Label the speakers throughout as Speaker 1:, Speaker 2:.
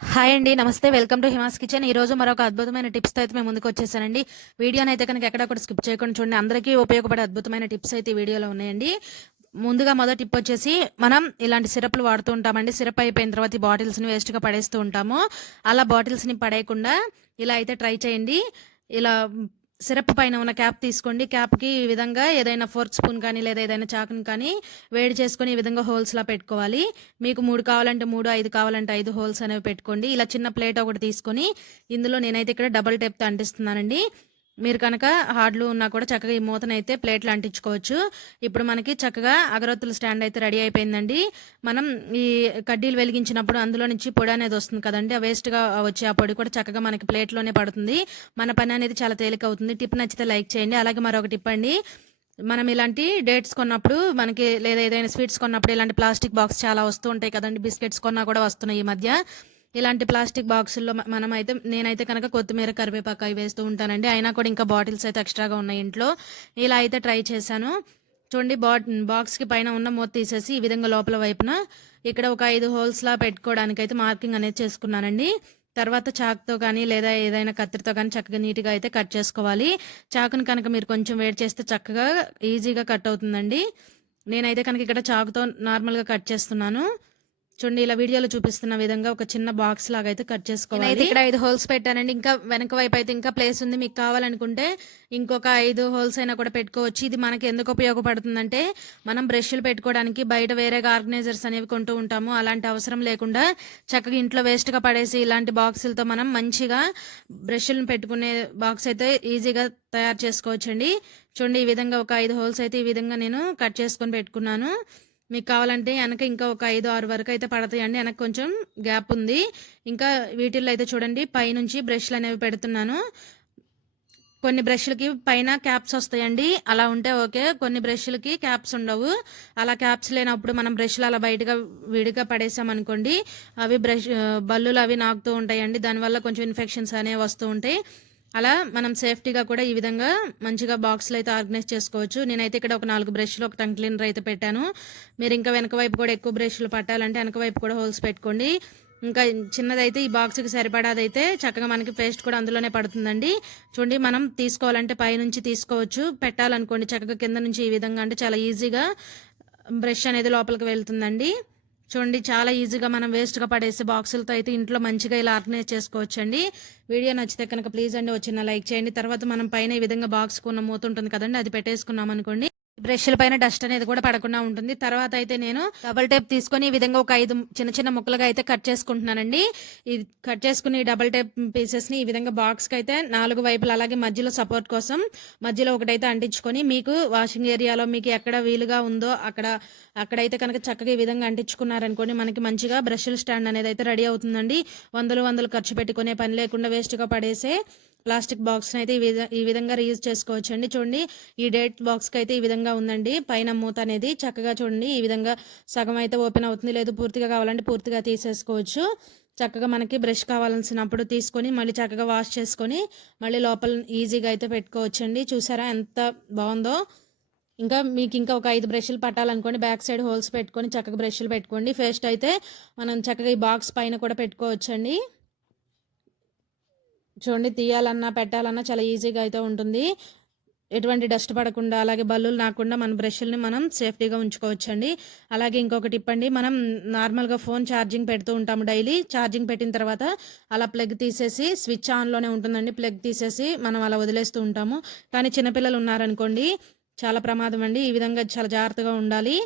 Speaker 1: Hi అండి నమస్తే. Welcome to Hima's kitchen. ఈ రోజు మరొక అద్భుతమైన టిప్స్తో అయితే మేము ముందుకు వచ్చేసానండి. వీడియోని అయితే కనుక ఎక్కడ కూడా స్కిప్ చేయకుండా చూడండి. అందరికీ ఉపయోగపడే అద్భుతమైన టిప్స్ అయితే ఈ వీడియోలో ఉన్నాయండి. ముందుగా మొదటి టిప్ వచ్చేసి మనం ఇలాంటి సిరప్లు వాడుతూ ఉంటామండి. సిరప్ అయిపోయిన తర్వాత ఈ బాటిల్స్ని వేస్ట్గా పడేస్తూ ఉంటాము. అలా బాటిల్స్ని పడేయకుండా ఇలా అయితే ట్రై చేయండి. ఇలా సిరప్ పైన ఉన్న క్యాప్ తీసుకోండి. క్యాప్కి ఈ విధంగా ఏదైనా ఫోర్క్ స్పూన్ కానీ లేదా ఏదైనా చాకుని కానీ వేడి చేసుకొని ఈ విధంగా హోల్స్లా పెట్టుకోవాలి. మీకు మూడు కావాలంటే మూడు ఐదు కావాలంటే ఐదు హోల్స్ అనేవి పెట్టుకోండి. ఇలా చిన్న ప్లేట్ ఒకటి తీసుకొని ఇందులో నేనైతే ఇక్కడ డబల్ టేప్తో అంటిస్తున్నానండి. మీరు కనుక హార్డ్లు ఉన్నా కూడా చక్కగా ఈ మూతనైతే ప్లేట్లు అంటించుకోవచ్చు. ఇప్పుడు మనకి చక్కగా అగరొత్తుల స్టాండ్ అయితే రెడీ అయిపోయిందండి. మనం ఈ కడ్డీలు వెలిగించినప్పుడు అందులో నుంచి పొడి అనేది వస్తుంది కదండి. ఆ వేస్ట్గా వచ్చే ఆ పొడి కూడా చక్కగా మనకి ప్లేట్లోనే పడుతుంది. మన పని అనేది చాలా తేలిక అవుతుంది. టిప్ నచ్చితే లైక్ చేయండి. అలాగే మరొక టిప్ అండి. మనం ఇలాంటి డేట్స్ కొన్నప్పుడు మనకి లేదా ఏదైనా స్వీట్స్ కొన్నప్పుడు ఇలాంటి ప్లాస్టిక్ బాక్స్ చాలా వస్తూ ఉంటాయి కదండి. బిస్కెట్స్ కొన్నా కూడా వస్తున్నాయి ఈ మధ్య. ఇలాంటి ప్లాస్టిక్ బాక్సుల్లో మనమైతే మనం అయితే నేనైతే కనుక కొత్తిమీర కరివేపాకు అవి వేస్తూ ఉంటానండి. అయినా కూడా ఇంకా బాటిల్స్ అయితే ఎక్స్ట్రాగా ఉన్నాయి ఇంట్లో. ఇలా అయితే ట్రై చేశాను. చూడండి బా బాక్స్కి పైన ఉన్న మూత తీసేసి ఈ విధంగా లోపల వైపున ఇక్కడ ఒక ఐదు హోల్స్లా పెట్టుకోవడానికి అయితే మార్కింగ్ అనేది చేసుకున్నానండి. తర్వాత చాక్తో కానీ లేదా ఏదైనా కత్తిరితో కానీ చక్కగా నీట్గా అయితే కట్ చేసుకోవాలి. చాకుని కనుక మీరు కొంచెం వేడి చేస్తే చక్కగా ఈజీగా కట్ అవుతుందండి. నేనైతే కనుక ఇక్కడ చాకుతో నార్మల్గా కట్ చేస్తున్నాను. చూడండి ఇలా వీడియోలో చూపిస్తున్న విధంగా ఒక చిన్న బాక్స్ లాగా అయితే కట్ చేసుకోవాలి. అయితే ఇక్కడ ఐదు హోల్స్ పెట్టానండి. ఇంకా వెనక వైపు అయితే ఇంకా ప్లేస్ ఉంది. మీకు కావాలనుకుంటే ఇంకొక ఐదు హోల్స్ అయినా కూడా పెట్టుకోవచ్చు. ఇది మనకి ఎందుకు ఉపయోగపడుతుందంటే మనం బ్రష్లు పెట్టుకోవడానికి బయట వేరేగా ఆర్గనైజర్స్ అనేవి కొంటూ ఉంటాము. అలాంటి అవసరం లేకుండా చక్కగా ఇంట్లో వేస్ట్గా పడేసి ఇలాంటి బాక్సులతో మనం మంచిగా బ్రష్లను పెట్టుకునే బాక్స్ అయితే ఈజీగా తయారు చేసుకోవచ్చండి. చూడండి ఈ విధంగా ఒక ఐదు హోల్స్ అయితే ఈ విధంగా నేను కట్ చేసుకొని పెట్టుకున్నాను. మీకు కావాలంటే వెనక ఇంకా ఒక ఐదు ఆరు వరకు అయితే పడతాయండి వెనక కొంచెం గ్యాప్ ఉంది. ఇంకా వీటిల్లో అయితే చూడండి పైనుంచి బ్రష్లు అనేవి పెడుతున్నాను. కొన్ని బ్రష్లకి పైన క్యాప్స్ వస్తాయండి. అలా ఉంటే ఓకే. కొన్ని బ్రష్లకి క్యాప్స్ ఉండవు. అలా క్యాప్స్ లేనప్పుడు మనం బ్రష్లు అలా బయటగా విడిగా పడేసామనుకోండి అవి బ్రష్ బల్లులు అవి నాకుతూ ఉంటాయండి. దానివల్ల కొంచెం ఇన్ఫెక్షన్స్ అనేవి వస్తూ ఉంటాయి. అలా మనం సేఫ్టీగా కూడా ఈ విధంగా మంచిగా బాక్స్లు అయితే ఆర్గనైజ్ చేసుకోవచ్చు. నేనైతే ఇక్కడ ఒక నాలుగు బ్రష్లు ఒక టంగ్ క్లీనర్ అయితే పెట్టాను. మీరు ఇంకా వెనక వైపు కూడా ఎక్కువ బ్రష్లు పట్టాలంటే వెనక వైపు కూడా హోల్స్ పెట్టుకోండి. ఇంకా చిన్నదైతే ఈ బాక్స్కి సరిపడాదైతే చక్కగా మనకి పేస్ట్ కూడా అందులోనే పడుతుందండి. చూడండి మనం తీసుకోవాలంటే పైనుంచి తీసుకోవచ్చు. పెట్టాలనుకోండి చక్కగా కింద నుంచి ఈ విధంగా అంటే చాలా ఈజీగా బ్రష్ అనేది లోపలికి వెళ్తుందండి. చూడండి చాలా ఈజీగా మనం వేస్ట్గా పడేసి బాక్సులతో అయితే ఇంట్లో మంచిగా ఇలా ఆర్గనైజ్ చేసుకోవచ్చండి. వీడియో నచ్చితే కనుక ప్లీజ్ అండి వచ్చిన లైక్ చేయండి. తర్వాత మనం పైన ఈ విధంగా బాక్స్ ఉన్న మూత ఉంటుంది కదండి అది పెట్టేసుకున్నాం అనుకోండి బ్రష్ల పైన డస్ట్ అనేది కూడా పడకుండా ఉంటుంది. తర్వాత అయితే నేను డబల్ టేప్ తీసుకొని ఈ విధంగా ఒక ఐదు చిన్న చిన్న ముక్కలుగా అయితే కట్ చేసుకుంటున్నానండి. ఇది కట్ చేసుకుని డబల్ టేప్ పీసెస్ని ఈ విధంగా బాక్స్కి అయితే నాలుగు వైపులు అలాగే మధ్యలో సపోర్ట్ కోసం మధ్యలో ఒకటైతే అంటించుకొని మీకు వాషింగ్ ఏరియాలో మీకు ఎక్కడ వీలుగా ఉందో అక్కడ అక్కడైతే కనుక చక్కగా ఈ విధంగా అంటించుకున్నారనుకోండి మనకి మంచిగా బ్రష్ల స్టాండ్ అనేది అయితే రెడీ అవుతుందండి. వందలు వందలు ఖర్చు పెట్టుకునే పని లేకుండా వేస్ట్గా పడేసే ప్లాస్టిక్ బాక్స్ అయితే ఈ ఈ విధంగా రీయూజ్ చేసుకోవచ్చు అండి చూడండి ఈ డేట్ బాక్స్కి అయితే ఈ విధంగా ఉందండి. పైన మూత అనేది చక్కగా చూడండి ఈ విధంగా సగం అయితే ఓపెన్ అవుతుంది. లేదు పూర్తిగా కావాలంటే పూర్తిగా తీసేసుకోవచ్చు. చక్కగా మనకి బ్రష్ కావాల్సినప్పుడు తీసుకొని మళ్ళీ చక్కగా వాష్ చేసుకొని మళ్ళీ లోపల ఈజీగా అయితే పెట్టుకోవచ్చు అండి చూసారా ఎంత బాగుందో. ఇంకా మీకు ఇంకా ఒక ఐదు బ్రష్లు పట్టాలనుకోండి బ్యాక్ సైడ్ హోల్స్ పెట్టుకొని చక్కగా బ్రష్లు పెట్టుకోండి. ఫస్ట్ అయితే మనం చక్కగా ఈ బాక్స్ పైన కూడా పెట్టుకోవచ్చండి. చూడండి తీయాలన్నా పెట్టాలన్నా చాలా ఈజీగా అయితే ఉంటుంది. ఎటువంటి డస్ట్ పడకుండా అలాగే బల్లులు నాకుండా మన బ్రష్లని మనం సేఫ్టీగా ఉంచుకోవచ్చండి. అలాగే ఇంకొకటి ఇప్పండి మనం నార్మల్గా ఫోన్ ఛార్జింగ్ పెడుతూ ఉంటాము డైలీ. ఛార్జింగ్ పెట్టిన తర్వాత అలా ప్లగ్ తీసేసి స్విచ్ ఆన్లోనే ఉంటుందండి. ప్లగ్ తీసేసి మనం అలా వదిలేస్తూ ఉంటాము. కానీ చిన్నపిల్లలు ఉన్నారనుకోండి చాలా ప్రమాదం అండి. ఈ విధంగా చాలా జాగ్రత్తగా ఉండాలి.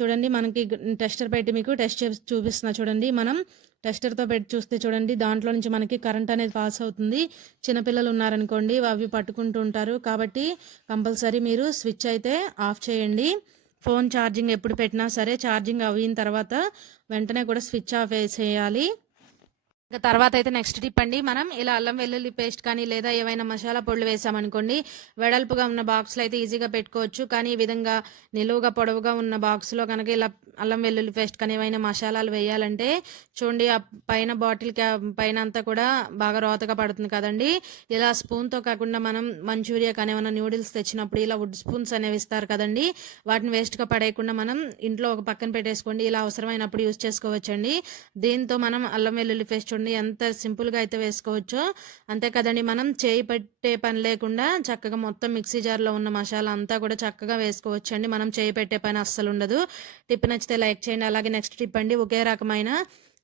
Speaker 1: చూడండి మనకి టెస్టర్ పెట్టి మీకు టెస్ట్ చేసి చూపిస్తున్నా చూడండి. మనం టెస్టర్తో పెట్టి చూస్తే చూడండి దాంట్లో నుంచి మనకి కరెంట్ అనేది పాస్ అవుతుంది. చిన్నపిల్లలు ఉన్నారనుకోండి అవి పట్టుకుంటూ ఉంటారు. కాబట్టి కంపల్సరీ మీరు స్విచ్ అయితే ఆఫ్ చేయండి. ఫోన్ ఛార్జింగ్ ఎప్పుడు పెట్టినా సరే ఛార్జింగ్ అయిన తర్వాత వెంటనే కూడా స్విచ్ ఆఫ్ వేసేయాలి. ఇంకా తర్వాత అయితే నెక్స్ట్ టిప్ అండి. మనం ఇలా అల్లం వెల్లుల్లి పేస్ట్ కానీ లేదా ఏవైనా మసాలా పొడులు వేసామనుకోండి వెడల్పుగా ఉన్న బాక్స్లో అయితే ఈజీగా పెట్టుకోవచ్చు. కానీ ఈ విధంగా నిలువుగా పొడవుగా ఉన్న బాక్స్లో కనుక ఇలా అల్లం వెల్లుల్లి పేస్ట్ కానీ ఏవైనా మసాలాలు వేయాలంటే చూడండి ఆ పైన బాటిల్ క్యా పైన అంతా కూడా బాగా రోతగా పడుతుంది కదండి. ఇలా స్పూన్తో కాకుండా మనం మంచూరియా కానీ ఏమైనా న్యూడిల్స్ తెచ్చినప్పుడు ఇలా వుడ్ స్పూన్స్ అనేవి ఇస్తారు కదండి. వాటిని వేస్ట్గా పడేయకుండా మనం ఇంట్లో ఒక పక్కన పెట్టేసుకోండి. ఇలా అవసరమైనప్పుడు యూస్ చేసుకోవచ్చండి. దీంతో మనం అల్లం వెల్లుల్లి పేస్ట్ చూడండి ఎంత సింపుల్గా అయితే వేసుకోవచ్చో అంతే కదండి. మనం చేయి పెట్టే పని లేకుండా చక్కగా మొత్తం మిక్సీ జార్లో ఉన్న మసాలా అంతా కూడా చక్కగా వేసుకోవచ్చు అండి మనం చేయి పెట్టే పని అస్సలు ఉండదు. టిప్ నచ్చితే లైక్ చేయండి. అలాగే నెక్స్ట్ టిప్ అండి. ఒకే రకమైన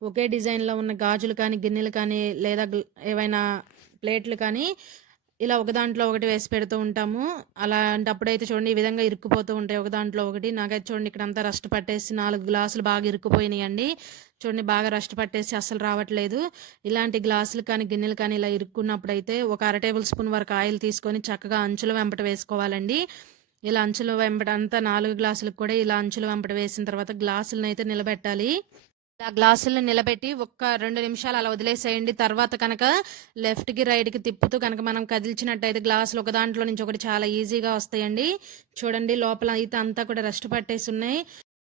Speaker 1: ఒకే డిజైన్లో ఉన్న గాజులు కానీ గిన్నెలు కానీ లేదా ఏవైనా ప్లేట్లు కానీ ఇలా ఒక దాంట్లో ఒకటి వేసి పెడుతూ ఉంటాము. అలాంటప్పుడైతే చూడండి ఈ విధంగా ఇరుక్కుపోతూ ఉంటాయి ఒక దాంట్లో ఒకటి. నాకైతే చూడండి ఇక్కడ అంతా రస్ట్ పట్టేసి నాలుగు గ్లాసులు బాగా ఇరుక్కుపోయినాయండి. చూడండి బాగా రస్ట్ పట్టేసి అసలు రావట్లేదు. ఇలాంటి గ్లాసులు కానీ గిన్నెలు కానీ ఇలా ఇరుక్కున్నప్పుడైతే ఒక అర టేబుల్ స్పూన్ వరకు ఆయిల్ తీసుకొని చక్కగా అంచుల వెంపట వేసుకోవాలండి. ఇలా అంచుల వెంపట అంతా నాలుగు గ్లాసులకు కూడా ఇలా అంచుల వెంపట వేసిన తర్వాత గ్లాసులను అయితే నిలబెట్టాలి. ఆ గ్లాసులను నిలబెట్టి ఒక్క రెండు నిమిషాలు అలా వదిలేసేయండి. తర్వాత కనుక లెఫ్ట్కి రైట్కి తిప్పుతూ కనుక మనం కదిల్చినట్టయితే గ్లాసులు ఒక దాంట్లో నుంచి ఒకటి చాలా ఈజీగా వస్తాయండి. చూడండి లోపల అయితే అంతా కూడా రెస్ట్ పట్టేసి ఉన్నాయి.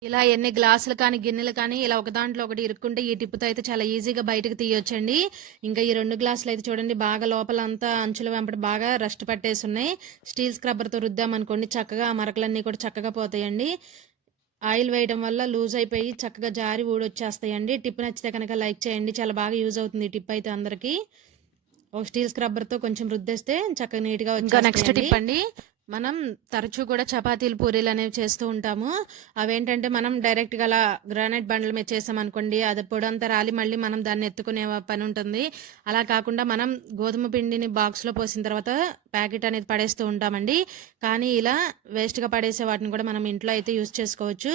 Speaker 1: ఇలా ఎన్ని గ్లాసులు కానీ గిన్నెలు కానీ ఇలా ఒక దాంట్లో ఒకటి ఇరుక్కుంటే ఈ టిప్పుతో అయితే చాలా ఈజీగా బయటకు తీయొచ్చండి. ఇంకా ఈ రెండు గ్లాసులు అయితే చూడండి బాగా లోపల అంతా అంచుల వెంపటి బాగా రెస్ట్ పట్టేసి ఉన్నాయి. స్టీల్ స్క్రబ్బర్తో రుద్దామనుకోండి చక్కగా ఆ మరకలన్నీ కూడా చక్కగా పోతాయండి. ఆయిల్ వేయడం వల్ల లూజ్ అయిపోయి చక్కగా జారి ఊడొచ్చేస్తాయండి. టిప్ నచ్చితే కనుక లైక్ చేయండి. చాలా బాగా యూజ్ అవుతుంది ఈ టిప్ అయితే అందరికీ. ఒక స్టీల్ స్క్రబ్బర్తో కొంచెం రుద్దేస్తే చక్కగా నీట్గా ఇంకా నెక్స్ట్ టిప్ అండి. మనం తరచూ కూడా చపాతీలు పూరీలు అనేవి చేస్తూ ఉంటాము. అవేంటంటే మనం డైరెక్ట్గా అలా గ్రానైట్ బండ్ల మీద చేసామనుకోండి అది పొడంతా రాలి మళ్ళీ మనం దాన్ని ఎత్తుకునే పని ఉంటుంది. అలా కాకుండా మనం గోధుమ పిండిని బాక్స్లో పోసిన తర్వాత ప్యాకెట్ అనేది పడేస్తూ ఉంటామండి. కానీ ఇలా వేస్ట్గా పడేసే వాటిని కూడా మనం ఇంట్లో అయితే యూజ్ చేసుకోవచ్చు.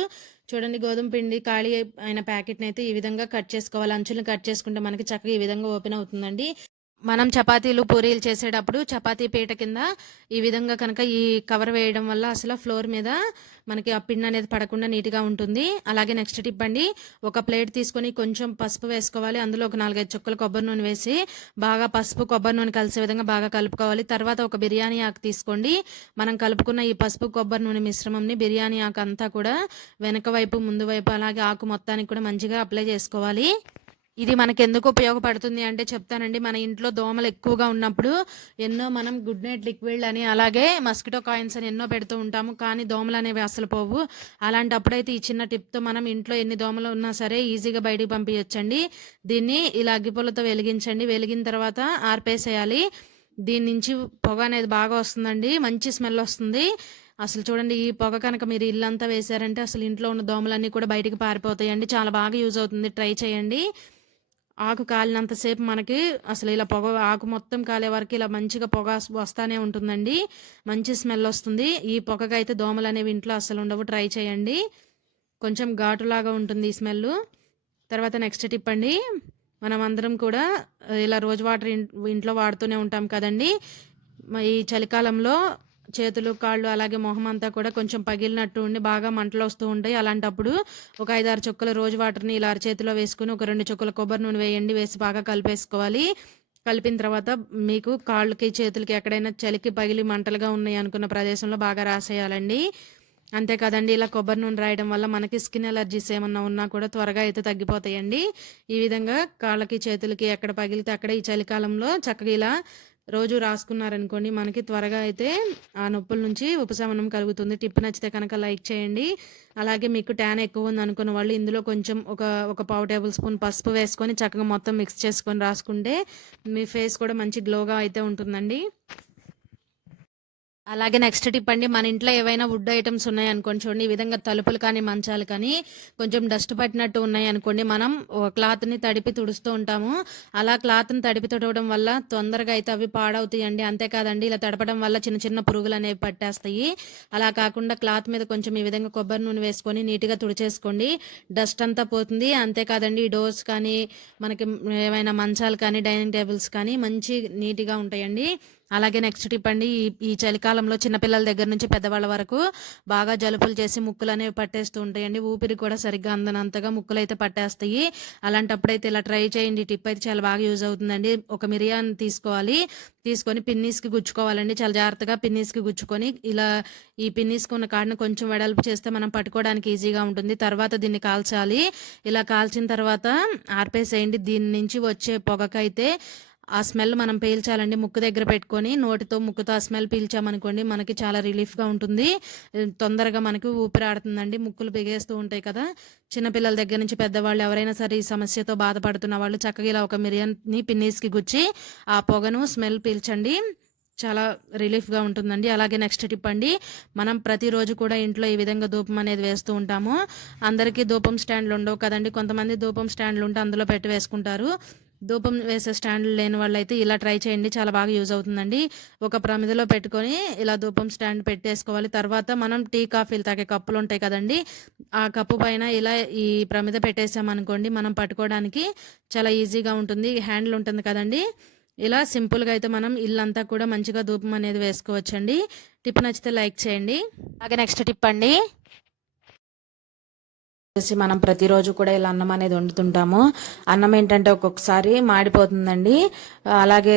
Speaker 1: చూడండి గోధుమ పిండి ఖాళీ అయిన ప్యాకెట్ని అయితే ఈ విధంగా కట్ చేసుకోవాలి. అంచులను కట్ చేసుకుంటే మనకి చక్కగా ఈ విధంగా ఓపెన్ అవుతుందండి. మనం చపాతీలు పూరీలు చేసేటప్పుడు చపాతీ పీట కింద ఈ విధంగా కనుక ఈ కవర్ వేయడం వల్ల అసలు ఫ్లోర్ మీద మనకి ఆ పిండి అనేది పడకుండా నీట్గా ఉంటుంది. అలాగే నెక్స్ట్ టిప్ అండి ఒక ప్లేట్ తీసుకొని కొంచెం పసుపు వేసుకోవాలి. అందులో ఒక నాలుగైదు చుక్కలు కొబ్బరి నూనె వేసి బాగా పసుపు కొబ్బరి నూనె కలిసే విధంగా బాగా కలుపుకోవాలి. తర్వాత ఒక బిర్యానీ ఆకు తీసుకోండి. మనం కలుపుకున్న ఈ పసుపు కొబ్బరి నూనె మిశ్రమంని బిర్యానీ ఆకు అంతా కూడా వెనక వైపు ముందు వైపు అలాగే ఆకు మొత్తానికి కూడా మంచిగా అప్లై చేసుకోవాలి. ఇది మనకి ఎందుకు ఉపయోగపడుతుంది అంటే చెప్తానండి మన ఇంట్లో దోమలు ఎక్కువగా ఉన్నప్పుడు ఎన్నో మనం గుడ్ నైట్ లిక్విడ్ అని అలాగే మస్కిటో కాయిన్స్ అని ఎన్నో పెడుతూ ఉంటాము కానీ దోమలు అనేవి అసలు పోవు. అలాంటప్పుడైతే ఈ చిన్న టిప్తో మనం ఇంట్లో ఎన్ని దోమలు ఉన్నా సరే ఈజీగా బయటికి పంపించండి దీన్ని ఇలా అగ్గిపుల్లతో వెలిగించండి. వెలిగిన తర్వాత ఆర్పేసేయాలి. దీని నుంచి పొగ అనేది బాగా వస్తుందండి మంచి స్మెల్ వస్తుంది. అసలు చూడండి ఈ పొగ కనుక మీరు ఇల్లంతా వేశారంటే అసలు ఇంట్లో ఉన్న దోమలన్నీ కూడా బయటికి పారిపోతాయండి. చాలా బాగా యూజ్ అవుతుంది. ట్రై చేయండి. ఆకు కాలినంతసేపు మనకి అసలు ఇలా పొగ ఆకు మొత్తం కాలే వరకు ఇలా మంచిగా పొగ వస్తానే ఉంటుందండి. మంచి స్మెల్ వస్తుంది. ఈ పొగకైతే దోమలు అనేవి ఇంట్లో అసలు ఉండవు. ట్రై చేయండి. కొంచెం ఘాటులాగా ఉంటుంది ఈ స్మెల్ తర్వాత నెక్స్ట్ టిప్ అండి. మనం అందరం కూడా ఇలా రోజు వాటర్ ఇంట్లో వాడుతూనే ఉంటాం కదండి. ఈ చలికాలంలో చేతులు కాళ్ళు అలాగే మొహం అంతా కూడా కొంచెం పగిలినట్టు ఉండి బాగా మంటలు వస్తూ ఉంటాయి. అలాంటప్పుడు ఒక ఐదారు చుక్కల రోజు వాటర్ని ఇలా అరచేతిలో వేసుకుని ఒక రెండు చుక్కల కొబ్బరి నూనె వేయండి వేసి బాగా కలిపేసుకోవాలి. కలిపిన తర్వాత మీకు కాళ్ళకి చేతులకి ఎక్కడైనా చలికి పగిలి మంటలుగా ఉన్నాయి అనుకున్న ప్రదేశంలో బాగా రాసేయాలండి. అంతే కదండి ఇలా కొబ్బరి నూనె రాయడం వల్ల మనకి స్కిన్ ఎలర్జీస్ ఏమన్నా ఉన్నా కూడా త్వరగా అయితే తగ్గిపోతాయండి. ఈ విధంగా కాళ్ళకి చేతులకి ఎక్కడ పగిలితే అక్కడ ఈ చలికాలంలో చక్కగా ఇలా రోజు రాసుకున్నారనుకోండి మనకి త్వరగా అయితే ఆ నొప్పుల నుంచి ఉపశమనం కలుగుతుంది. టిప్ నచ్చితే కనుక లైక్ చేయండి. అలాగే మీకు ట్యాన్ ఎక్కువ ఉంది అనుకున్న వాళ్ళు ఇందులో కొంచెం ఒక ఒక పావు టేబుల్ స్పూన్ పసుపు వేసుకొని చక్కగా మొత్తం మిక్స్ చేసుకొని రాసుకుంటే మీ ఫేస్ కూడా మంచి గ్లోగా అయితే ఉంటుందండి. అలాగే నెక్స్ట్ టిప్ అండి మన ఇంట్లో ఏవైనా వుడ్ ఐటమ్స్ ఉన్నాయి అనుకోండి చూడండి ఈ విధంగా తలుపులు కానీ మంచాలు కానీ కొంచెం డస్ట్ పట్టినట్టు ఉన్నాయి అనుకోండి మనం క్లాత్ని తడిపి తుడుస్తూ ఉంటాము. అలా క్లాత్ని తడిపి తుడవడం వల్ల తొందరగా అయితే అవి పాడవుతాయండి. అంతేకాదండి ఇలా తడపడం వల్ల చిన్న చిన్న పురుగులు అనేవి పట్టేస్తాయి. అలా కాకుండా క్లాత్ మీద కొంచెం ఈ విధంగా కొబ్బరి నూనె వేసుకొని నీట్గా తుడిచేసుకోండి. డస్ట్ అంతా పోతుంది. అంతేకాదండి డోర్స్ కానీ మనకి ఏమైనా మంచాలు కానీ డైనింగ్ టేబుల్స్ కానీ మంచి నీట్గా ఉంటాయండి. అలాగే నెక్స్ట్ టిప్ అండి ఈ ఈ చలికాలంలో చిన్నపిల్లల దగ్గర నుంచి పెద్దవాళ్ళ వరకు బాగా జలుబులు చేసి ముక్కులు అనేవి పట్టేస్తూ ఉంటాయండి ఊపిరి కూడా సరిగ్గా అందనంతగా ముక్కులు అయితే పట్టేస్తాయి. అలాంటప్పుడైతే ఇలా ట్రై చేయండి. టిప్ అయితే చాలా బాగా యూజ్ అవుతుందండి. ఒక మిరియాన్ని తీసుకోవాలి. తీసుకొని పిన్నీస్కి గుచ్చుకోవాలండి. చాలా జాగ్రత్తగా పిన్నీస్కి గుచ్చుకొని ఇలా ఈ పిన్నీస్కి ఉన్న కాడని కొంచెం వెడల్పు చేస్తే మనం పట్టుకోవడానికి ఈజీగా ఉంటుంది. తర్వాత దీన్ని కాల్చాలి. ఇలా కాల్చిన తర్వాత ఆర్పేసేయండి. దీని నుంచి వచ్చే పొగకైతే ఆ స్మెల్ మనం పీల్చాలండి ముక్కు దగ్గర పెట్టుకొని నోటితో ముక్కుతో ఆ స్మెల్ పీల్చామనుకోండి మనకి చాలా రిలీఫ్గా ఉంటుంది. తొందరగా మనకి ఊపిరాడుతుందండి ముక్కులు బిగేస్తూ ఉంటాయి కదా. చిన్నపిల్లల దగ్గర నుంచి పెద్దవాళ్ళు ఎవరైనా సరే ఈ సమస్యతో బాధపడుతున్న వాళ్ళు చక్కగా ఇలా ఒక మిరియాన్ని పిన్నీస్కి గుచ్చి ఆ పొగను స్మెల్ పీల్చండి. చాలా రిలీఫ్గా ఉంటుందండి. అలాగే నెక్స్ట్ టిప్ అండి మనం ప్రతిరోజు కూడా ఇంట్లో ఈ విధంగా ధూపం అనేది వేస్తూ ఉంటాము. అందరికీ ధూపం స్టాండ్లు ఉండవు కదండి. కొంతమంది ధూపం స్టాండ్లు ఉంటే అందులో పెట్టి వేసుకుంటారు. ధూపం వేసే స్టాండ్లు లేని వాళ్ళైతే ఇలా ట్రై చేయండి. చాలా బాగా యూజ్ అవుతుందండి. ఒక ప్రమిదలో పెట్టుకొని ఇలా ధూపం స్టాండ్ పెట్టేసుకోవాలి. తర్వాత మనం టీ కాఫీలు తాగే కప్పులు ఉంటాయి కదండి. ఆ కప్పు పైన ఇలా ఈ ప్రమిద పెట్టేసామనుకోండి మనం పట్టుకోవడానికి చాలా ఈజీగా ఉంటుంది. హ్యాండిల్ ఉంటుంది కదండి. ఇలా సింపుల్గా అయితే మనం ఇల్లంతా కూడా మంచిగా ధూపం అనేది వేసుకోవచ్చండి. టిప్ నచ్చితే లైక్ చేయండి. అలాగే నెక్స్ట్ టిప్ అండి. వచ్చేసి మనం ప్రతిరోజు కూడా ఇలా అన్నం అనేది వండుతుంటాము. అన్నం ఏంటంటే ఒక్కొక్కసారి మాడిపోతుందండి. అలాగే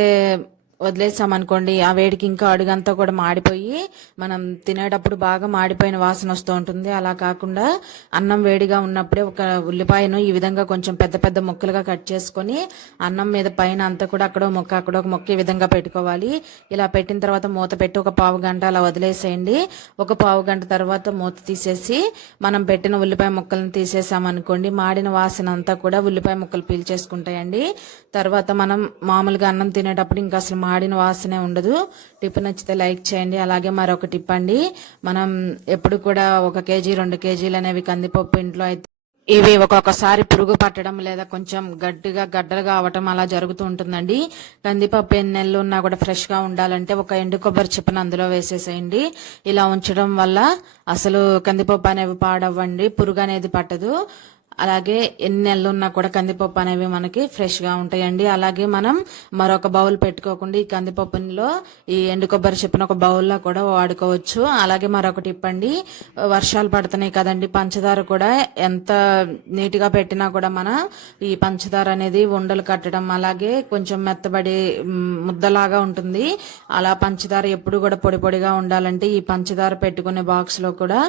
Speaker 1: వదిలేసాం అనుకోండి. ఆ వేడికి ఇంకా అడుగంతా కూడా మాడిపోయి మనం తినేటప్పుడు బాగా మాడిపోయిన వాసన వస్తూ ఉంటుంది. అలా కాకుండా అన్నం వేడిగా ఉన్నప్పుడే ఒక ఉల్లిపాయను ఈ విధంగా కొంచెం పెద్ద పెద్ద ముక్కలుగా కట్ చేసుకొని అన్నం మీద పైన అంతా కూడా అక్కడ మొక్క అక్కడ ఒక మొక్క ఈ విధంగా పెట్టుకోవాలి. ఇలా పెట్టిన తర్వాత మూత పెట్టి ఒక పావు గంట అలా వదిలేసేయండి. ఒక పావు గంట తర్వాత మూత తీసేసి మనం పెట్టిన ఉల్లిపాయ ముక్కలను తీసేసామనుకోండి మాడిన వాసన అంతా కూడా ఉల్లిపాయ ముక్కలు పీల్చేసుకుంటాయండి. తర్వాత మనం మామూలుగా అన్నం తినేటప్పుడు ఇంకా అసలు మాడిన వాసనే ఉండదు. టిప్ నచ్చితే లైక్ చేయండి. అలాగే మరొక టిప్ అండి. మనం ఎప్పుడు కూడా ఒక కేజీ రెండు కేజీలు అనేవి కందిపప్పు ఇంట్లో అయితే ఇవి ఒక్కొక్కసారి పురుగు పట్టడం లేదా కొంచెం గట్టిగా గడ్డలుగా అవటం అలా జరుగుతూ ఉంటుందండి. కందిపప్పు ఎన్ని నెలలు ఉన్నా కూడా ఫ్రెష్గా ఉండాలంటే ఒక ఎండు కొబ్బరి చిప్పను అందులో వేసేసేయండి. ఇలా ఉంచడం వల్ల అసలు కందిపప్పు అనేవి పాడవ్వండి. పురుగు అనేది పట్టదు. అలాగే ఎన్ని నెలలు ఉన్నా కూడా కందిపప్పు అనేవి మనకి ఫ్రెష్గా ఉంటాయండి. అలాగే మనం మరొక బౌల్ పెట్టుకోకుండా ఈ కందిపప్పులో ఈ ఎండు కొబ్బరి చెప్పిన ఒక బౌల్లో కూడా వాడుకోవచ్చు. అలాగే మరొకటి ఇప్పండి వర్షాలు పడుతున్నాయి కదండి పంచదార కూడా ఎంత నీట్గా పెట్టినా కూడా మన ఈ పంచదార అనేది ఉండలు కట్టడం అలాగే కొంచెం మెత్తబడి ముద్దలాగా ఉంటుంది. అలా పంచదార ఎప్పుడు కూడా పొడి పొడిగా ఉండాలంటే ఈ పంచదార పెట్టుకునే బాక్స్లో కూడా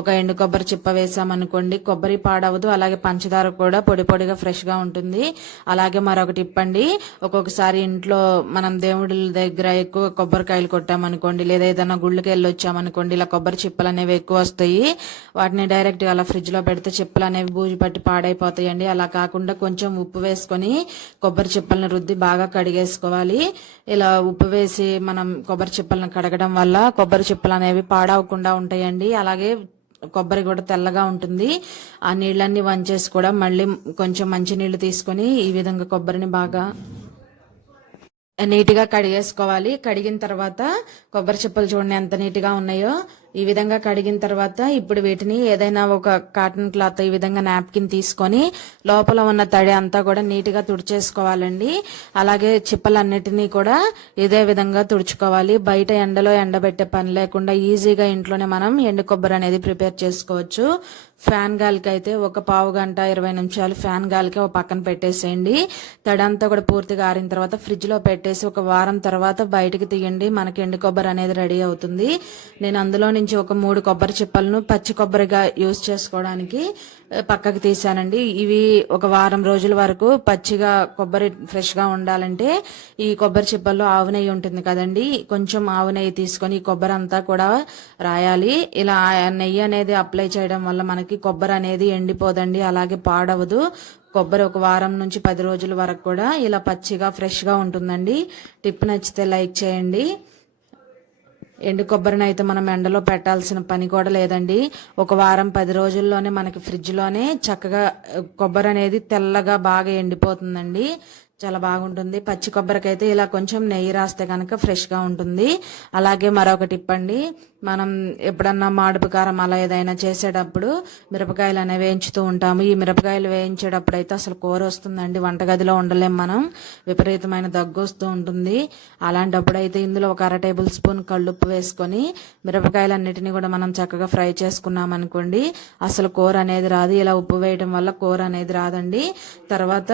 Speaker 1: ఒక ఎండు కొబ్బరి చిప్ప వేసామనుకోండి కొబ్బరి పాడవదు. అలాగే పంచదార కూడా పొడి పొడిగా ఫ్రెష్గా ఉంటుంది. అలాగే మరొకటి ఇప్పండి. ఒక్కొక్కసారి ఇంట్లో మనం దేవుడి దగ్గర ఎక్కువ కొబ్బరికాయలు కొట్టామనుకోండి లేదా ఏదైనా గుళ్ళకి వెళ్ళి వచ్చామనుకోండి ఇలా కొబ్బరి చిప్పలు అనేవి ఎక్కువ వస్తాయి. వాటిని డైరెక్ట్గా అలా ఫ్రిడ్జ్లో పెడితే చిప్పలు అనేవి బూజు పట్టి పాడైపోతాయండి. అలా కాకుండా కొంచెం ఉప్పు వేసుకొని కొబ్బరి చిప్పలను రుద్ది బాగా కడిగేసుకోవాలి. ఇలా ఉప్పు వేసి మనం కొబ్బరి చిప్పలను కడగడం వల్ల కొబ్బరి చిప్పలు అనేవి పాడవకుండా ఉంటాయండి. అలాగే కొబ్బరి కూడా తెల్లగా ఉంటుంది. ఆ నీళ్ళన్నీ వంచేసి కూడా మళ్ళీ కొంచెం మంచి నీళ్ళు తీసుకొని ఈ విధంగా కొబ్బరిని బాగా నీట్గా కడిగేసుకోవాలి. కడిగిన తర్వాత కొబ్బరి చిప్పలు చూడండి ఎంత నీట్గా ఉన్నాయో. ఈ విధంగా కడిగిన తర్వాత ఇప్పుడు వీటిని ఏదైనా ఒక కాటన్ క్లాత్ ఈ విధంగా నాప్కిన్ తీసుకొని లోపల ఉన్న తడి అంతా కూడా నీట్గా తుడిచేసుకోవాలండి. అలాగే చిప్పలన్నిటినీ కూడా ఇదే విధంగా తుడుచుకోవాలి. బయట ఎండలో ఎండబెట్టే పని లేకుండా ఈజీగా ఇంట్లోనే మనం ఎండు కొబ్బరి అనేది ప్రిపేర్ చేసుకోవచ్చు. ఫ్యాన్ గాలికి అయితే ఒక పావు గంట ఇరవై నిమిషాలు ఫ్యాన్ గాలికి ఒక పక్కన పెట్టేసేయండి. తడంతా కూడా పూర్తిగా ఆరిన తర్వాత ఫ్రిడ్జ్లో పెట్టేసి ఒక వారం తర్వాత బయటకు తీయండి. మనకి ఎండు కొబ్బరి అనేది రెడీ అవుతుంది. నేను అందులో నుంచి ఒక మూడు కొబ్బరి చిప్పలను పచ్చి కొబ్బరిగా యూజ్ చేసుకోవడానికి పక్కకు తీసానండి ఇవి ఒక వారం రోజుల వరకు పచ్చిగా కొబ్బరి ఫ్రెష్గా ఉండాలంటే ఈ కొబ్బరి చిప్పల్లో ఆవు నెయ్యి ఉంటుంది కదండి. కొంచెం ఆవు నెయ్యి తీసుకొని ఈ కొబ్బరి అంతా కూడా రాయాలి. ఇలా నెయ్యి అనేది అప్లై చేయడం వల్ల మనకి కొబ్బరి అనేది ఎండిపోదండి అలాగే పాడవదు. కొబ్బరి ఒక వారం నుంచి పది రోజుల వరకు కూడా ఇలా పచ్చిగా ఫ్రెష్గా ఉంటుందండి. టిప్ నచ్చితే లైక్ చేయండి. ఎండు కొబ్బరిని అయితే మనం ఎండలో పెట్టాల్సిన పని కూడా లేదండి. ఒక వారం పది రోజుల్లోనే మనకి ఫ్రిడ్జ్లోనే చక్కగా కొబ్బరి అనేది తెల్లగా బాగా ఎండిపోతుందండి. చాలా బాగుంటుంది. పచ్చి కొబ్బరికైతే ఇలా కొంచెం నెయ్యి రాస్తే కనుక ఫ్రెష్గా ఉంటుంది. అలాగే మరొకటి ఇప్పండి. మనం ఎప్పుడన్నా మాడుపు కారం అలా ఏదైనా చేసేటప్పుడు మిరపకాయలు అనేవి వేయించుతూ ఉంటాము. ఈ మిరపకాయలు వేయించేటప్పుడు అయితే అసలు కూర వస్తుందండి. వంటగదిలో ఉండలేం మనం. విపరీతమైన దగ్గు వస్తూ ఉంటుంది. అలాంటప్పుడు అయితే ఇందులో ఒక అర టేబుల్ స్పూన్ కళ్ళుప్పు వేసుకొని మిరపకాయలన్నిటిని కూడా మనం చక్కగా ఫ్రై చేసుకున్నాం అనుకోండి. అసలు కూర అనేది రాదు. ఇలా ఉప్పు వేయడం వల్ల కూర అనేది రాదండి. తర్వాత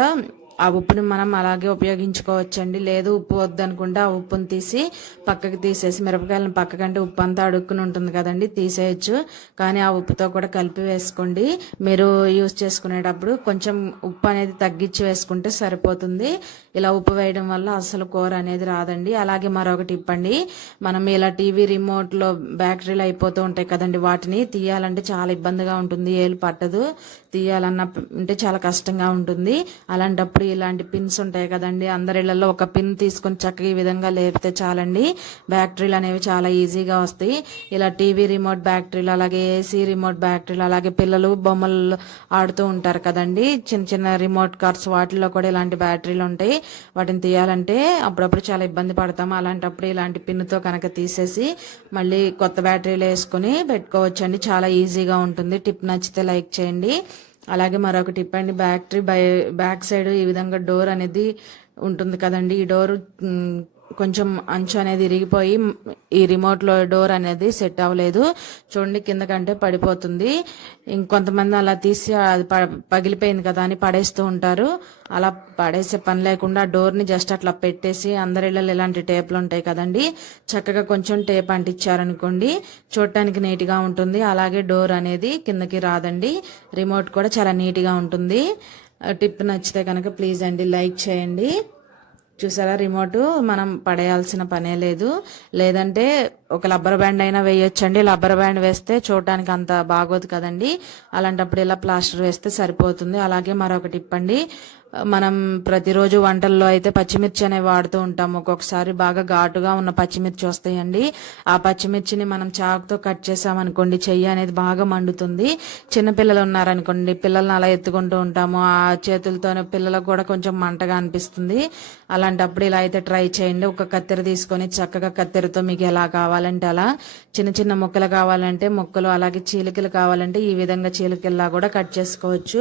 Speaker 1: ఆ ఉప్పుని మనం అలాగే ఉపయోగించుకోవచ్చండి. లేదు ఉప్పు వద్దనుకుంటే ఆ ఉప్పుని తీసి పక్కకి తీసేసి మిరపకాయలను పక్కకంటే ఉప్పు అంతా అడుక్కుని ఉంటుంది కదండి తీసేయచ్చు. కానీ ఆ ఉప్పుతో కూడా కలిపి వేసుకోండి. మీరు యూజ్ చేసుకునేటప్పుడు కొంచెం ఉప్పు అనేది తగ్గించి వేసుకుంటే సరిపోతుంది. ఇలా ఉప్పు వేయడం వల్ల అసలు కూర అనేది రాదండి. అలాగే మరొకటి ఇప్పండి. మనం ఇలా టీవీ రిమోట్లో బ్యాటరీలు అయిపోతూ ఉంటాయి కదండి వాటిని తీయాలంటే చాలా ఇబ్బందిగా ఉంటుంది ఏలు పట్టదు. తీయాలన్న అంటే చాలా కష్టంగా ఉంటుంది. అలాంటప్పుడు ఇలాంటి పిన్స్ ఉంటాయి కదండి. అందరి ఇళ్ళలో ఒక పిన్ తీసుకొని చక్కగా ఈ విధంగా లేపితే చాలండి. బ్యాటరీలు అనేవి చాలా ఈజీగా వస్తాయి. ఇలా టీవీ రిమోట్ బ్యాటరీలు అలాగే ఏసీ రిమోట్ బ్యాటరీలు అలాగే పిల్లలు బొమ్మలు ఆడుతూ ఉంటారు కదండి. చిన్న చిన్న రిమోట్ కార్స్ వాటిల్లో కూడా ఇలాంటి బ్యాటరీలు ఉంటాయి. వాటిని తీయాలంటే అప్పుడప్పుడు చాలా ఇబ్బంది పడతాము. అలాంటప్పుడు ఇలాంటి పిన్నుతో కనుక తీసేసి మళ్ళీ కొత్త బ్యాటరీలు వేసుకొని పెట్టుకోవచ్చండి. చాలా ఈజీగా ఉంటుంది. టిప్ నచ్చితే లైక్ చేయండి. అలాగే మరొక టిప్ అండి బ్యాటరీ బై బ్యాక్ సైడ్ ఈ విధంగా డోర్ అనేది ఉంటుంది కదండి. ఈ డోర్ కొంచెం అంచు అనేది ఇరిగిపోయి ఈ రిమోట్లో డోర్ అనేది సెట్ అవ్వలేదు. చూడండి కిందకంటే పడిపోతుంది. ఇంకొంతమంది అలా తీసి అది ప- పగిలిపోయింది కదా అని పడేస్తూ ఉంటారు. అలా పడేసే పని లేకుండా డోర్ని జస్ట్ అట్లా పెట్టేసి అందరి ఇళ్ళలో ఇలాంటి టేపులు ఉంటాయి కదండి. చక్కగా కొంచెం టేప్ అంటించారనుకోండి చూడటానికి నీట్గా ఉంటుంది. అలాగే డోర్ అనేది కిందకి రాదండి. రిమోట్ కూడా చాలా నీట్గా ఉంటుంది. టిప్ నచ్చితే కనుక ప్లీజ్ అండి లైక్ చేయండి. చూసారా? రిమోట్ మనం పడేయాల్సిన పనే లేదు. లేదంటే ఒక రబ్బర్ బ్యాండ్ అయినా వేయొచ్చండి. రబ్బర్ బ్యాండ్ వేస్తే చూడటానికి అంత బాగోదు కదండి. అలాంటప్పుడు ఇలా ప్లాస్టర్ వేస్తే సరిపోతుంది. అలాగే మరొకటి ఇప్పండి మనం ప్రతిరోజు వంటల్లో అయితే పచ్చిమిర్చి అనేవి వాడుతూ ఉంటాం ఒక్కొక్కసారి బాగా ఘాటుగా ఉన్న పచ్చిమిర్చి వస్తాయండి. ఆ పచ్చిమిర్చిని మనం చాకుతో కట్ చేసామనుకోండి చెయ్యి అనేది బాగా మండుతుంది. చిన్నపిల్లలు ఉన్నారనుకోండి పిల్లల్ని అలా ఎత్తుకుంటూ ఉంటాము. ఆ చేతులతోనే పిల్లలకు కూడా కొంచెం మంటగా అనిపిస్తుంది. అలాంటప్పుడు ఇలా అయితే ట్రై చేయండి. ఒక కత్తెర తీసుకొని చక్కగా కత్తెరతో మీకు ఎలా కావాలి కావాలంటే అలా చిన్న చిన్న ముక్కలు కావాలంటే ముక్కలు అలాగే చీలికలు కావాలంటే ఈ విధంగా చీలికల్లా కూడా కట్ చేసుకోవచ్చు.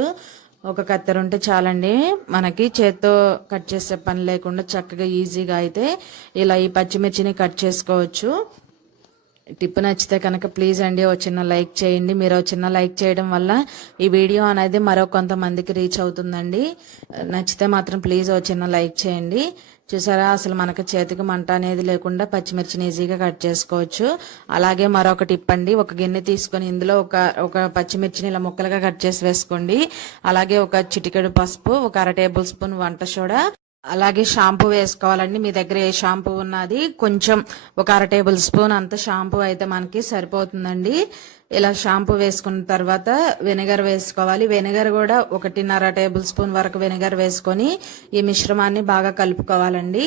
Speaker 1: ఒక కత్తెర ఉంటే చాలండి. మనకి చేత్తో కట్ చేసే పని లేకుండా చక్కగా ఈజీగా అయితే ఇలా ఈ పచ్చిమిర్చిని కట్ చేసుకోవచ్చు. టిప్ నచ్చితే కనుక ప్లీజ్ అండి ఓ చిన్న లైక్ చేయండి. మీరు ఓ చిన్న లైక్ చేయడం వల్ల ఈ వీడియో అనేది మరో కొంతమందికి రీచ్ అవుతుందండి. నచ్చితే మాత్రం ప్లీజ్ ఓ చిన్న లైక్ చేయండి. చూసారా? అసలు మనకు చేతికి మంట అనేది లేకుండా పచ్చిమిర్చిని ఈజీగా కట్ చేసుకోవచ్చు. అలాగే మరొక టిప్ అండి ఒక గిన్నె తీసుకొని ఇందులో ఒక ఒక పచ్చిమిర్చిని ఇలా ముక్కలుగా కట్ చేసి వేసుకోండి. అలాగే ఒక చిటికెడు పసుపు ఒక అర టేబుల్ స్పూన్ వంట సోడా. అలాగే షాంపూ వేసుకోవాలండి. మీ దగ్గర ఏ షాంపూ ఉన్నది? కొంచెం ఒక అర టేబుల్ స్పూన్ అంత షాంపూ అయితే మనకి సరిపోతుందండి. ఇలా షాంపూ వేసుకున్న తర్వాత వెనిగర్ వేసుకోవాలి. వెనిగర్ కూడా ఒకటిన్నర టేబుల్ స్పూన్ వరకు వెనిగర్ వేసుకొని ఈ మిశ్రమాన్ని బాగా కలుపుకోవాలండి.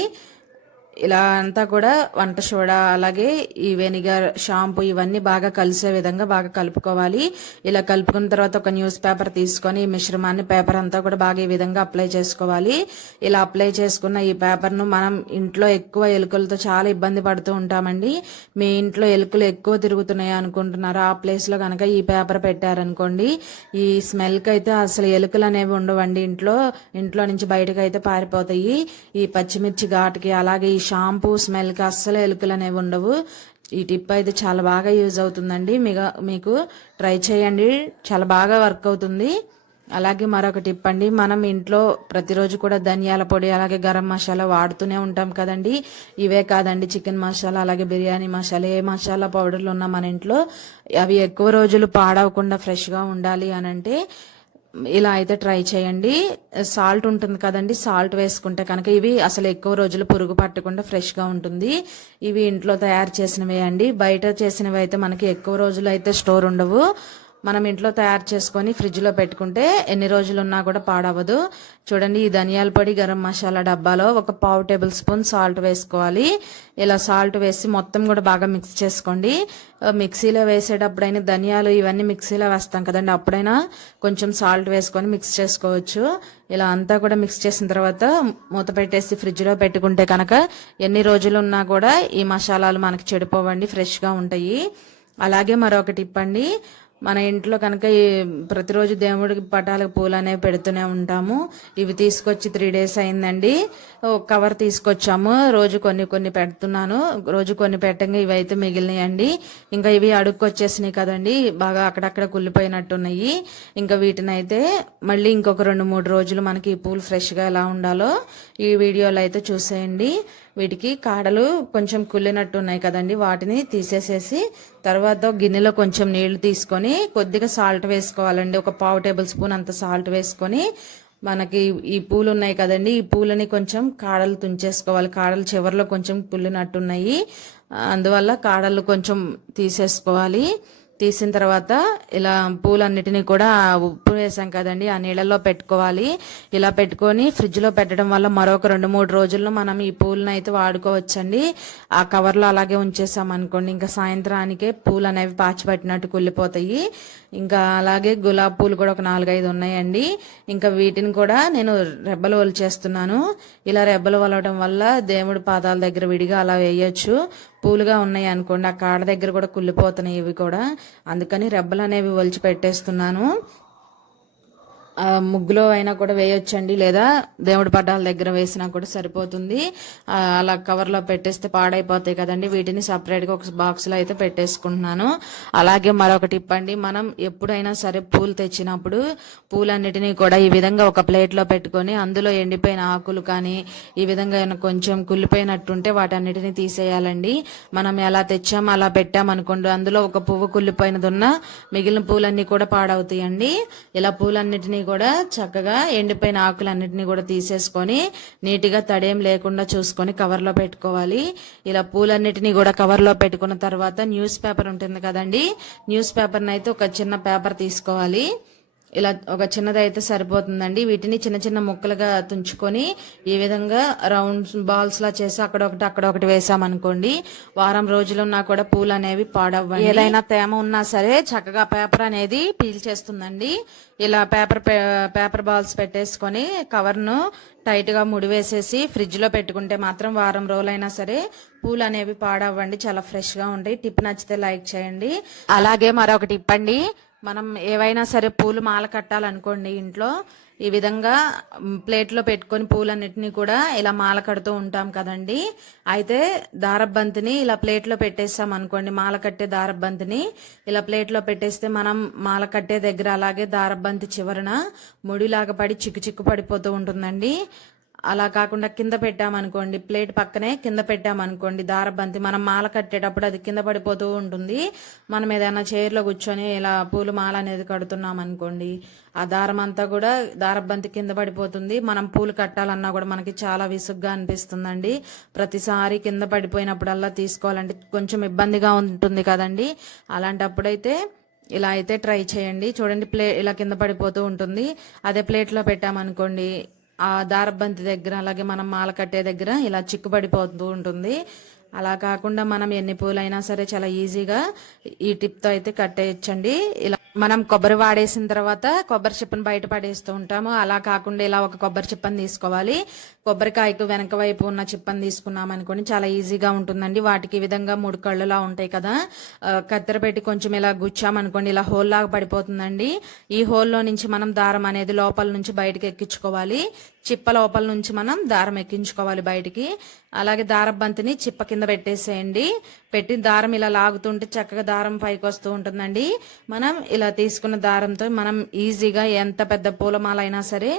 Speaker 1: ఇలా అంతా కూడా వంట సోడా అలాగే ఈ వెనిగర్ షాంపూ ఇవన్నీ బాగా కలిసే విధంగా బాగా కలుపుకోవాలి. ఇలా కలుపుకున్న తర్వాత ఒక న్యూస్ పేపర్ తీసుకొని ఈ మిశ్రమాన్ని పేపర్ అంతా కూడా బాగా ఈ విధంగా అప్లై చేసుకోవాలి. ఇలా అప్లై చేసుకున్న ఈ పేపర్ను మనం ఇంట్లో ఎక్కువ ఎలుకలతో చాలా ఇబ్బంది పడుతూ ఉంటామండి. మీ ఇంట్లో ఎలుకలు ఎక్కువ తిరుగుతున్నాయి అనుకుంటున్నారు? ఆ ప్లేస్లో కనుక ఈ పేపర్ పెట్టారనుకోండి ఈ స్మెల్కి అయితే అసలు ఎలుకలు అనేవి ఉండవండి. ఇంట్లో ఇంట్లో నుంచి బయటకు అయితే పారిపోతాయి. ఈ పచ్చిమిర్చి ఘాటుకి అలాగే ఈ షాంపూ స్మెల్కి అస్సలు ఎలుకలు అనేవి ఉండవు. ఈ టిప్ అయితే చాలా బాగా యూజ్ అవుతుందండి. మీకు మీకు ట్రై చేయండి. చాలా బాగా వర్క్ అవుతుంది. అలాగే మరొక టిప్ అండి. మనం ఇంట్లో ప్రతిరోజు కూడా ధనియాల పొడి అలాగే గరం మసాలా వాడుతూనే ఉంటాం కదండి. ఇవే కాదండి చికెన్ మసాలా అలాగే బిర్యానీ మసాలా. ఏ మసాలా పౌడర్లు ఉన్నా మన ఇంట్లో అవి ఎక్కువ రోజులు పాడవకుండా ఫ్రెష్గా ఉండాలి అని అంటే ఇలా అయితే ట్రై చేయండి. సాల్ట్ ఉంటుంది కదండి సాల్ట్ వేసుకుంటే కనుక ఇవి అసలు ఎక్కువ రోజులు పురుగు పట్టకుండా ఫ్రెష్గా ఉంటుంది. ఇవి ఇంట్లో తయారు చేసినవి అండి. బయట చేసినవి అయితే మనకి ఎక్కువ రోజులు అయితే స్టోర్ ఉండవు. మనం ఇంట్లో తయారు చేసుకొని ఫ్రిడ్జ్లో పెట్టుకుంటే ఎన్ని రోజులు ఉన్నా కూడా పాడవదు చూడండి ఈ ధనియాల పొడి గరం మసాలా డబ్బాలో ఒక పావు టేబుల్ స్పూన్ సాల్ట్ వేసుకోవాలి. ఇలా సాల్ట్ వేసి మొత్తం కూడా బాగా మిక్స్ చేసుకోండి. మిక్సీలో వేసేటప్పుడైనా ధనియాలు ఇవన్నీ మిక్సీలో వేస్తాం కదండి అప్పుడైనా కొంచెం సాల్ట్ వేసుకొని మిక్స్ చేసుకోవచ్చు. ఇలా అంతా కూడా మిక్స్ చేసిన తర్వాత మూత పెట్టేసి ఫ్రిడ్జ్లో పెట్టుకుంటే కనుక ఎన్ని రోజులు ఉన్నా కూడా ఈ మసాలాలు మనకి చెడిపోవండి ఫ్రెష్గా ఉంటాయి. అలాగే మరొక టిప్ అండి మన ఇంట్లో కనుక ఈ ప్రతిరోజు దేవుడికి పటాలకు పూలు అనేవి పెడుతూనే ఉంటాము. ఇవి తీసుకొచ్చి త్రీ డేస్ అయిందండి. ఒక కవర్ తీసుకొచ్చాము. రోజు కొన్ని కొన్ని పెడుతున్నాను. రోజు కొన్ని పెట్టంగా ఇవి అయితే మిగిలినాయండి. ఇంకా ఇవి అడుక్కొచ్చేసినాయి కదండి. బాగా అక్కడక్కడ కుళ్ళిపోయినట్టున్నాయి. ఇంకా వీటిని అయితే మళ్ళీ ఇంకొక రెండు మూడు రోజులు మనకి ఈ పూలు ఫ్రెష్గా ఎలా ఉండాలో ఈ వీడియోలో అయితే చూసేయండి. వీటికి కాడలు కొంచెం కుళ్ళినట్టు ఉన్నాయి కదండి. వాటిని తీసేసేసి తర్వాత గిన్నెలో కొంచెం నీళ్ళు తీసుకొని కొద్దిగా సాల్ట్ వేసుకోవాలండి. ఒక పావు టేబుల్ స్పూన్ అంత సాల్ట్ వేసుకొని మనకి ఈ పూలు ఉన్నాయి కదండి. ఈ పూలని కొంచెం కాడలు తుంచేసుకోవాలి. కాడలు చివరిలో కొంచెం కుళ్ళినట్టున్నాయి అందువల్ల కాడలు కొంచెం తీసేసుకోవాలి. తీసిన తర్వాత ఇలా పూలన్నిటినీ కూడా ఉప్పు వేసాం కదండి. ఆ నీళ్ళలో పెట్టుకోవాలి. ఇలా పెట్టుకొని ఫ్రిడ్జ్లో పెట్టడం వల్ల మరొక రెండు మూడు రోజుల్లో మనం ఈ పూలను అయితే వాడుకోవచ్చండి. ఆ కవర్లో అలాగే ఉంచేసాం అనుకోండి. ఇంకా సాయంత్రానికే పూలు అనేవి పాచిపెట్టినట్టు కుళ్ళిపోతాయి. ఇంకా అలాగే గులాబీ పూలు కూడా ఒక నాలుగైదు ఉన్నాయండి. ఇంకా వీటిని కూడా నేను రెబ్బలు వలిచేస్తున్నాను ఇలా రెబ్బలు వలవడం వల్ల దేవుడి పాదాల దగ్గర విడిగా అలా వేయచ్చు. పూలుగా ఉన్నాయి అనుకోండి ఆ కాడ దగ్గర కూడా కుళ్ళిపోతున్నాయి ఇవి కూడా. అందుకని రెబ్బలు అనేవి వలిచి పెట్టేస్తున్నాను. ముగ్గులో అయినా కూడా వేయొచ్చండి. లేదా దేవుడి పటాల దగ్గర వేసినా కూడా సరిపోతుంది. అలా కవర్లో పెట్టేస్తే పాడైపోతాయి కదండి. వీటిని సపరేట్గా ఒక బాక్స్లో అయితే పెట్టేసుకుంటున్నాను. అలాగే మరొక టిప్ అండి మనం ఎప్పుడైనా సరే పూలు తెచ్చినప్పుడు పూలన్నిటినీ కూడా ఈ విధంగా ఒక ప్లేట్లో పెట్టుకొని అందులో ఎండిపోయిన ఆకులు కానీ ఈ విధంగా కొంచెం కుళ్ళిపోయినట్టుంటే వాటన్నిటిని తీసేయాలండి. మనం ఎలా తెచ్చాం అలా పెట్టామనుకోండి అందులో ఒక పువ్వు కుళ్ళిపోయినది ఉన్న మిగిలిన పూలన్నీ కూడా పాడవుతాయండి. ఇలా పూలన్నిటినీ కూడా చక్కగా ఎండిపోయిన ఆకులన్నిటినీ కూడా తీసేసుకొని నీట్గా తడేం లేకుండా చూసుకొని కవర్లో పెట్టుకోవాలి. ఇలా పూలన్నిటినీ కూడా కవర్లో పెట్టుకున్న తర్వాత న్యూస్ పేపర్ ఉంటుంది కదండి. న్యూస్ పేపర్ని అయితే ఒక చిన్న పేపర్ తీసుకోవాలి. ఇలా ఒక చిన్నది అయితే సరిపోతుందండి. వీటిని చిన్న చిన్న ముక్కలుగా తుంచుకొని ఈ విధంగా రౌండ్ బాల్స్ లా చేసి అక్కడ ఒకటి అక్కడ ఒకటి వేసామనుకోండి వారం రోజులున్నా కూడా పూలు అనేవి పాడవ్వండి. ఏదైనా తేమ ఉన్నా సరే చక్కగా పేపర్ అనేది పీల్చేస్తుందండి ఇలా పేపర్ పేపర్ బాల్స్ పెట్టేసుకొని కవర్ను టైట్గా ముడివేసేసి ఫ్రిడ్జ్లో పెట్టుకుంటే మాత్రం వారం రోజులైనా సరే పూలు అనేవి పాడవ్వండి. చాలా ఫ్రెష్గా ఉంటాయి. టిప్ నచ్చితే లైక్ చేయండి. అలాగే మరొక టిప్ అండి మనం ఏవైనా సరే పూలు మాల కట్టాలనుకోండి ఇంట్లో ఈ విధంగా ప్లేట్లో పెట్టుకొని పూలన్నిటిని కూడా ఇలా మాల కడుతూ ఉంటాం కదండి. అయితే దారబంతిని ఇలా ప్లేట్లో పెట్టేస్తాం అనుకోండి మాల కట్టే దారబంతిని ఇలా ప్లేట్లో పెట్టేస్తే మనం మాల కట్టే దగ్గర అలాగే దారబంతి చివరన ముడిలాగా పడి చిక్కు చిక్కు పడిపోతూ ఉంటుందండి. అలా కాకుండా కింద పెట్టామనుకోండి ప్లేట్ పక్కనే కింద పెట్టామనుకోండి దారబంతి మనం మాల కట్టేటప్పుడు అది కింద పడిపోతూ ఉంటుంది. మనం ఏదైనా చైర్లో కూర్చొని ఇలా పూలు మాల అనేది కడుతున్నాం అనుకోండి ఆ దారం అంతా కూడా దారబంతి కింద పడిపోతుంది. మనం పూలు కట్టాలన్నా కూడా మనకి చాలా విసుగ్గా అనిపిస్తుందండి. ప్రతిసారి కింద పడిపోయినప్పుడల్లా తీసుకోవాలంటే కొంచెం ఇబ్బందిగా ఉంటుంది కదండి. అలాంటప్పుడైతే ఇలా అయితే ట్రై చేయండి. చూడండి ప్లే ఇలా కింద పడిపోతూ ఉంటుంది. అదే ప్లేట్లో పెట్టామనుకోండి ఆ దారబంతి దగ్గర అలాగే మనం మాల కట్టే దగ్గర ఇలా చిక్కుబడిపోతూ ఉంటుంది. అలా కాకుండా మనం ఎన్ని పూలైనా సరే చాలా ఈజీగా ఈ టిప్తో అయితే కట్టేయచ్చండి. ఇలా మనం కొబ్బరి వాడేసిన తర్వాత కొబ్బరి చిప్పను బయట పడేస్తూ ఉంటాము. అలా కాకుండా ఇలా ఒక కొబ్బరి చిప్పను తీసుకోవాలి. కొబ్బరికాయకు వెనక వైపు ఉన్న చిప్పని తీసుకున్నాం అనుకోండి చాలా ఈజీగా ఉంటుందండి. వాటికి ఈ విధంగా మూడు కళ్ళులా ఉంటాయి కదా. కత్తెర పెట్టి కొంచెం ఇలా గుచ్చామనుకోండి ఇలా హోల్లాగా పడిపోతుందండి. ఈ హోల్లో నుంచి మనం దారం అనేది లోపల నుంచి బయటకి ఎక్కించుకోవాలి. చిప్ప లోపల నుంచి మనం దారం ఎక్కించుకోవాలి బయటికి. అలాగే దారబంతిని చిప్ప కింద పెట్టేసేయండి. పెట్టి దారం ఇలా లాగుతుంటే చక్కగా దారం పైకి వస్తూ ఉంటుందండి. మనం ఇలా తీసుకున్న దారంతో మనం ఈజీగా ఎంత పెద్ద పూలమాల అయినా సరే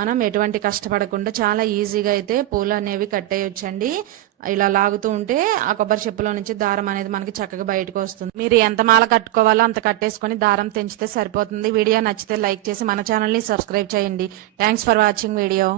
Speaker 1: మనం ఎటువంటి కష్టపడకుండా చాలా ఈజీగా అయితే పూలు అనేవి కట్టేయొచ్చండి. ఇలా లాగుతూ ఉంటే ఆ కొబ్బరి చెప్పులో నుంచి దారం అనేది మనకి చక్కగా బయటకు వస్తుంది. మీరు ఎంత మాల కట్టుకోవాలో అంత కట్టేసుకొని దారం తెంచితే సరిపోతుంది. వీడియో నచ్చితే లైక్ చేసి మన ఛానల్ని సబ్స్క్రైబ్ చేయండి. Thanks for watching video